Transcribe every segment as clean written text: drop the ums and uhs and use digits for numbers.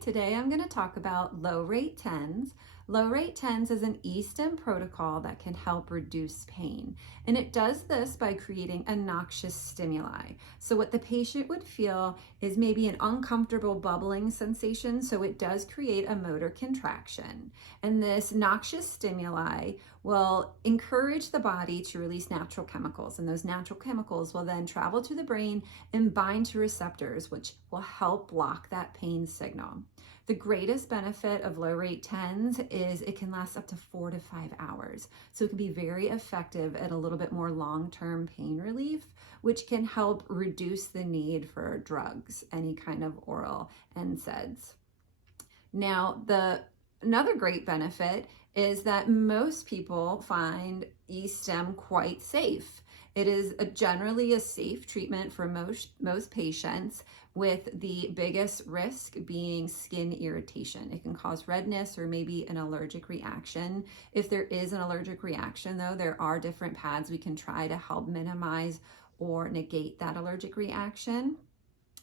Today I'm going to talk about low rate TENS. Low rate TENS is an Estim protocol that can help reduce pain. And it does this by creating a noxious stimuli. So what the patient would feel is maybe an uncomfortable bubbling sensation. So it does create a motor contraction. And this noxious stimuli will encourage the body to release natural chemicals. And those natural chemicals will then travel to the brain and bind to receptors, which will help block that pain signal. The greatest benefit of low rate TENS is it can last up to 4 to 5 hours. So it can be very effective at a little bit more long-term pain relief, which can help reduce the need for drugs, any kind of oral NSAIDs. Now, another great benefit is that most people find Estim quite safe. It is generally a safe treatment for most patients, with the biggest risk being skin irritation. It can cause redness or maybe an allergic reaction. If there is an allergic reaction, though, there are different pads we can try to help minimize or negate that allergic reaction.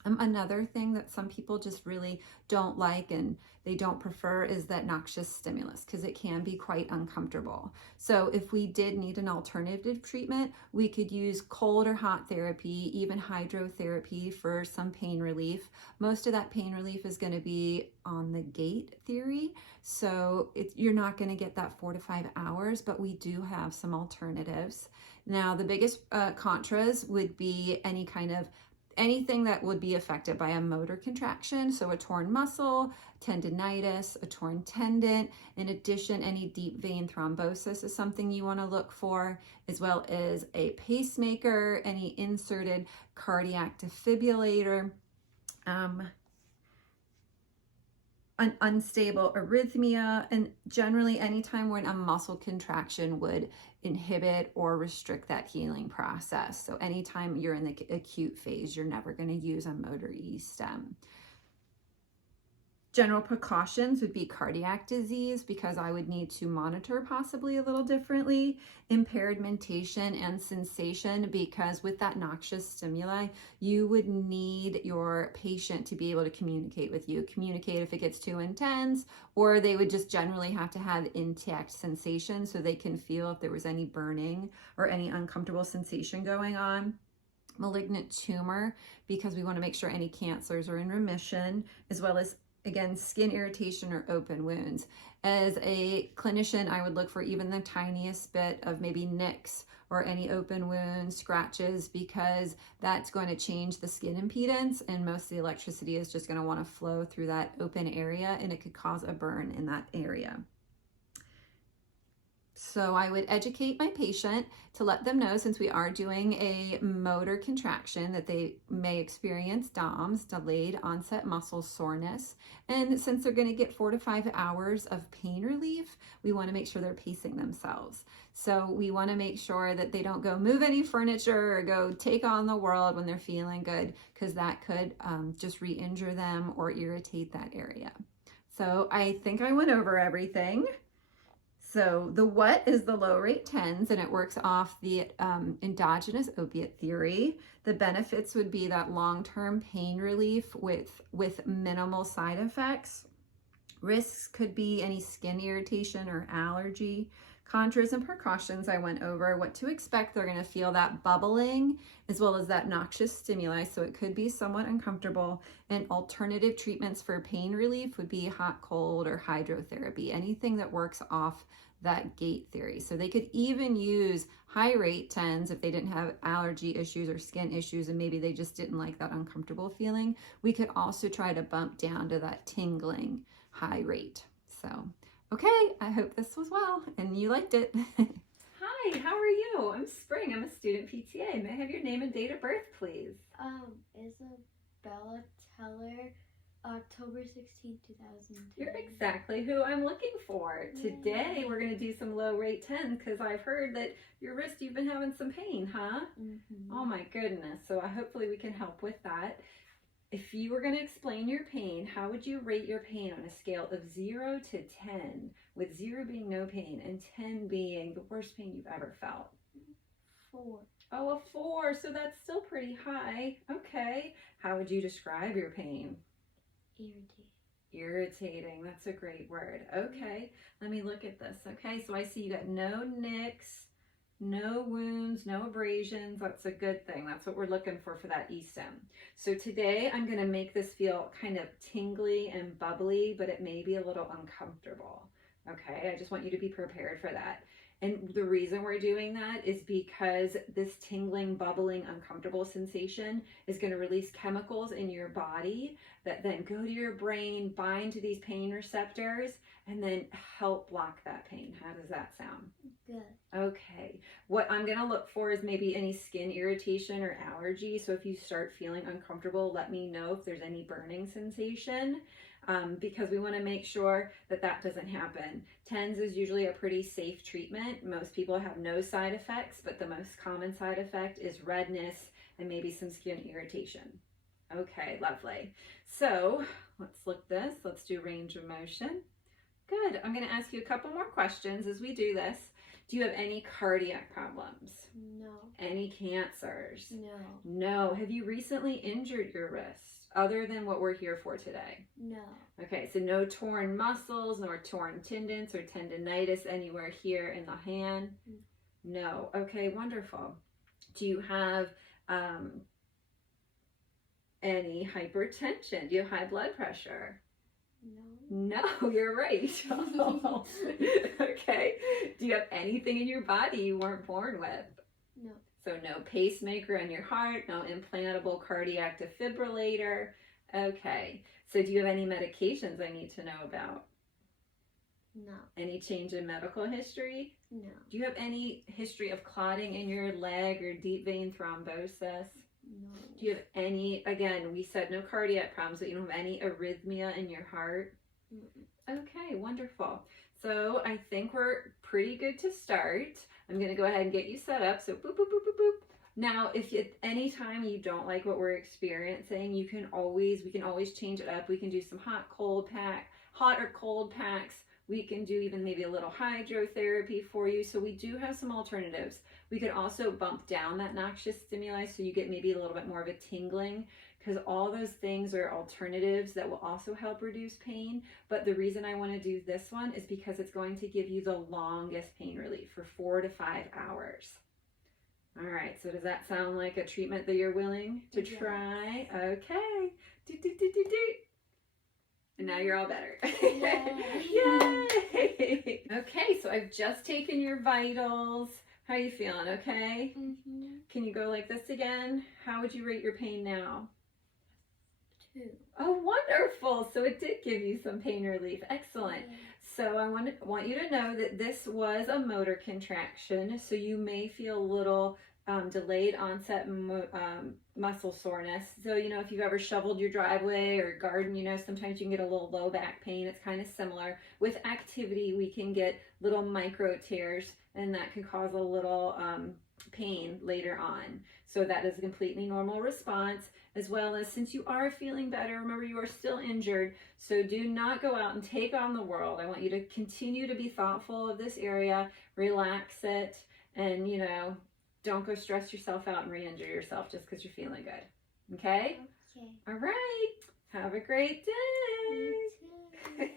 Another thing that some people just really don't like and they don't prefer is that noxious stimulus, because it can be quite uncomfortable. So if we did need an alternative treatment, we could use cold or hot therapy, even hydrotherapy for some pain relief. Most of that pain relief is going to be on the gate theory. So you're not going to get that 4 to 5 hours, but we do have some alternatives. Now, the biggest contras would be anything that would be affected by a motor contraction, so a torn muscle, tendinitis, a torn tendon. In addition, any deep vein thrombosis is something you want to look for, as well as a pacemaker, any inserted cardiac defibrillator, an unstable arrhythmia, and generally anytime when a muscle contraction would inhibit or restrict that healing process. So anytime you're in the acute phase, you're never going to use a motor Estim. General precautions would be cardiac disease, because I would need to monitor possibly a little differently. Impaired mentation and sensation, because with that noxious stimuli, you would need your patient to be able to communicate with you. Communicate if it gets too intense, or they would just generally have to have intact sensation so they can feel if there was any burning or any uncomfortable sensation going on. Malignant tumor, because we want to make sure any cancers are in remission, as well as again, skin irritation or open wounds. As a clinician, I would look for even the tiniest bit of maybe nicks or any open wounds, scratches, because that's going to change the skin impedance, and most of the electricity is just going to want to flow through that open area, and it could cause a burn in that area. So I would educate my patient to let them know, since we are doing a motor contraction, that they may experience DOMS, delayed onset muscle soreness. And since they're going to get 4 to 5 hours of pain relief, we want to make sure they're pacing themselves. So we want to make sure that they don't go move any furniture or go take on the world when they're feeling good, because that could just re-injure them or irritate that area. So I think I went over everything. So the what is the low rate TENS, and it works off the endogenous opiate theory. The benefits would be that long-term pain relief with minimal side effects. Risks could be any skin irritation or allergy. Contras and precautions I went over. What to expect: they're going to feel that bubbling as well as that noxious stimuli, so it could be somewhat uncomfortable. And alternative treatments for pain relief would be hot, cold, or hydrotherapy, anything that works off that gate theory. So they could even use high rate TENS if they didn't have allergy issues or skin issues, and maybe they just didn't like that uncomfortable feeling. We could also try to bump down to that tingling high rate. So okay, I hope this was well and you liked it. Hi, how are you? I'm Spring. I'm a student PTA. May I have your name and date of birth, please? Isabella Teller, October 16, 2002. You're exactly who I'm looking for. Yay. Today we're going to do some low rate TENS, because I've heard that your wrist, you've been having some pain, huh? Mm-hmm. Oh my goodness. So hopefully we can help with that. If you were going to explain your pain, how would you rate your pain on a scale of 0 to 10, with 0 being no pain and 10 being the worst pain you've ever felt? 4. Oh, a 4, so that's still pretty high. Okay. How would you describe your pain? Irritating. Irritating. That's a great word. Okay, let me look at this. Okay, so I see you got no nicks, no wounds, no abrasions. That's a good thing. That's what we're looking for that Estim. So today I'm going to make this feel kind of tingly and bubbly, but it may be a little uncomfortable. Okay, I just want you to be prepared for that. And the reason we're doing that is because this tingling, bubbling, uncomfortable sensation is going to release chemicals in your body that then go to your brain, bind to these pain receptors, and then help block that pain. How does that sound? Good. Okay. What I'm going to look for is maybe any skin irritation or allergy. So if you start feeling uncomfortable, let me know if there's any burning sensation. Because we want to make sure that that doesn't happen. TENS is usually a pretty safe treatment. Most people have no side effects, but the most common side effect is redness and maybe some skin irritation. Okay, lovely. So let's look this. Let's do range of motion. Good. I'm going to ask you a couple more questions as we do this. Do you have any cardiac problems? No. Any cancers? No. No. Have you recently injured your wrist other than what we're here for today? No. Okay, so no torn muscles, nor torn tendons or tendinitis anywhere here in the hand? No. Okay, wonderful. Do you have any hypertension? Do you have high blood pressure? No. No, you're right. Okay. Do you have anything in your body you weren't born with? No. So no pacemaker in your heart, no implantable cardiac defibrillator. Okay. So do you have any medications I need to know about? No. Any change in medical history? No. Do you have any history of clotting in your leg or deep vein thrombosis? No. Do you have any, again, we said no cardiac problems, but you don't have any arrhythmia in your heart? Okay, wonderful. So I think we're pretty good to start. I'm going to go ahead and get you set up. So boop, boop, boop, boop, boop. Now, if at any time you don't like what we're experiencing, we can always change it up. We can do some hot or cold packs. We can do even maybe a little hydrotherapy for you. So we do have some alternatives. We could also bump down that noxious stimuli so you get maybe a little bit more of a tingling, because all those things are alternatives that will also help reduce pain. But the reason I want to do this one is because it's going to give you the longest pain relief for 4 to 5 hours. All right, so does that sound like a treatment that you're willing to try? Okay. Do, do, do, do, do. And now you're all better. Yay. Yay! Okay, so I've just taken your vitals. How are you feeling? Okay? Mm-hmm. Can you go like this again? How would you rate your pain now? 2. Oh, wonderful. So it did give you some pain relief. Excellent. So I want you to know that this was a motor contraction. So you may feel a little delayed onset muscle soreness. So, if you've ever shoveled your driveway or garden, sometimes you can get a little low back pain. It's kind of similar. With activity, we can get little micro tears, and that can cause a little pain later on. So that is a completely normal response, as well as since you are feeling better, remember you are still injured, so do not go out and take on the world. I want you to continue to be thoughtful of this area, relax it, and don't go stress yourself out and re-injure yourself just because you're feeling good. Okay? Okay. All right. Have a great day. You too.